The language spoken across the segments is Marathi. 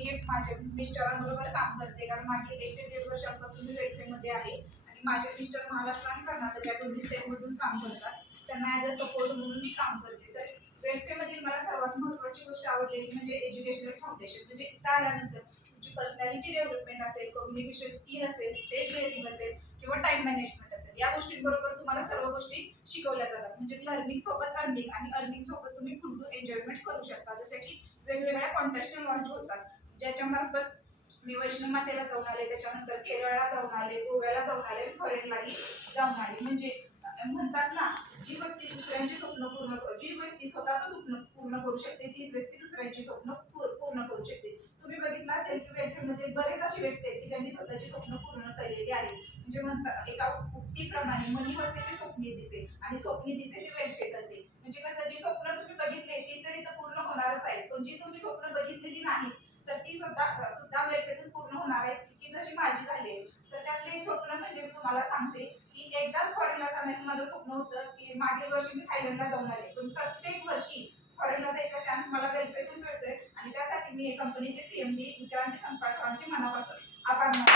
मी माझ्या मिस्टरांबरोबर काम करते, कारण मागील 1 ते 1.5 वर्षांपासून मी वेलफेअरमध्ये आहे आणि माझे मिस्टर महाराष्ट्र आणि कर्नाटक या दोन्ही स्टेटमधून काम करतात. त्यांना ॲज अ सपोर्ट म्हणून मी काम करते. तर वेलफेअरमधील मला सर्वात महत्त्वाची गोष्ट आवडलेली म्हणजे एज्युकेशनल फाउंडेशन. म्हणजे इथं आल्यानंतर तुमची पर्सनॅलिटी डेव्हलपमेंट असेल, कम्युनिकेशन स्किल असेल, स्टेज डेअरिंग असेल किंवा टाइम मॅनेजमेंट असेल, या गोष्टींबरोबर तुम्हाला सर्व गोष्टी शिकवल्या जातात. म्हणजे लर्निंग सोबत अर्निंग आणि अर्निंग सोबत तुम्ही फुल टू एन्जॉयमेंट करू शकता. जसे की वेगवेगळ्या कॉन्टेस्ट लॉन्च होतात, ज्याच्यामार्फत मी वैष्णव मातेला जाऊन आले, त्याच्यानंतर केरळला जाऊन आले, गोव्याला जाऊन आले, फॉरेनलाही जाऊन आले. म्हणजे म्हणतात ना, जी व्यक्ती दुसऱ्यांची स्वप्न पूर्ण जी व्यक्ती स्वतःचं स्वप्न पूर्ण करू शकते, तीच व्यक्ती दुसऱ्यांची स्वप्न पूर्ण करू शकते. तुम्ही बघितलं असेल की वेलफेअरमध्ये बरेच अशी व्यक्ती आहेत की ज्यांनी स्वतःची स्वप्न पूर्ण केलेली आहे. म्हणजे म्हणतात एका उक्तीप्रमाणे, मनी वसे ते स्वप्नी दिसे आणि स्वप्नी दिसे ते वेलफेअर असे. म्हणजे कसं, जी स्वप्न तुम्ही बघितले ती तरी तर पूर्ण होणारच आहे, पण जी तुम्ही स्वप्न बघितलेली नाही तर ती सुद्धा वेलफेअरतून पूर्ण होणार आहे, की जशी माझी झाली आहे. तर त्यातले एक स्वप्न म्हणजे मी तुम्हाला सांगते की एकदाच फॉरेनला जाण्याचं माझं स्वप्न होतं, की मागील वर्षी मी थायलंडला जाऊन आले, पण प्रत्येक वर्षी फॉरेनला जायचा चान्स मला वेलफेअरतून मिळतोय आणि त्यासाठी मी कंपनीचे सीएमडी विक्रांत संपाळ सरांचे मनापासून आभार मानते.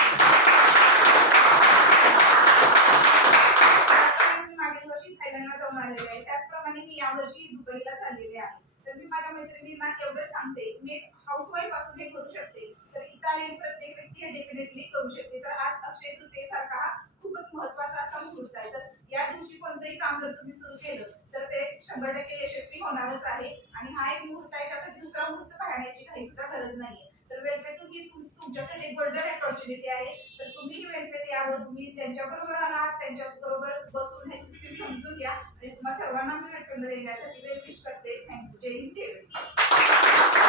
मागील वर्षी थायलंडला जाऊन आलेले आहे, त्याचप्रमाणे मी यावर्षी दुबईला चाललेले आहे. तर मी माझ्या मैत्रिणींना एवढंच सांगते, मी हाऊसवाईफ असून हे करू शकते, तर इथं आलेली प्रत्येक व्यक्ती हे डेफिनेटली करू शकते. तर आज अक्षय तृतीयेसारखा हा खूपच महत्त्वाचा असा मुहूर्त आहे. तर या दिवशी कोणतंही काम जर तुम्ही सुरू केलं तर ते 100% यशस्वी होणारच आहे आणि हा एक मुहूर्त आहे, त्यासाठी दुसरा मुहूर्त पाहण्याची काही सुद्धा गरज नाहीये. तर वेलफेअर ही तुमच्यासाठी गोल्डन अपॉर्च्युनिटी आहे. तर तुम्ही वेलफेअर यावं, तुम्ही ज्यांच्याबरोबर आलात त्यांच्याबरोबर बसून हे सिस्टीम समजून घ्या आणि तुम्हा सर्वांना मी वेलफेअरमध्ये येण्यासाठी विश करते. थँक्यू. जय हिंद, जय वेलफेअर.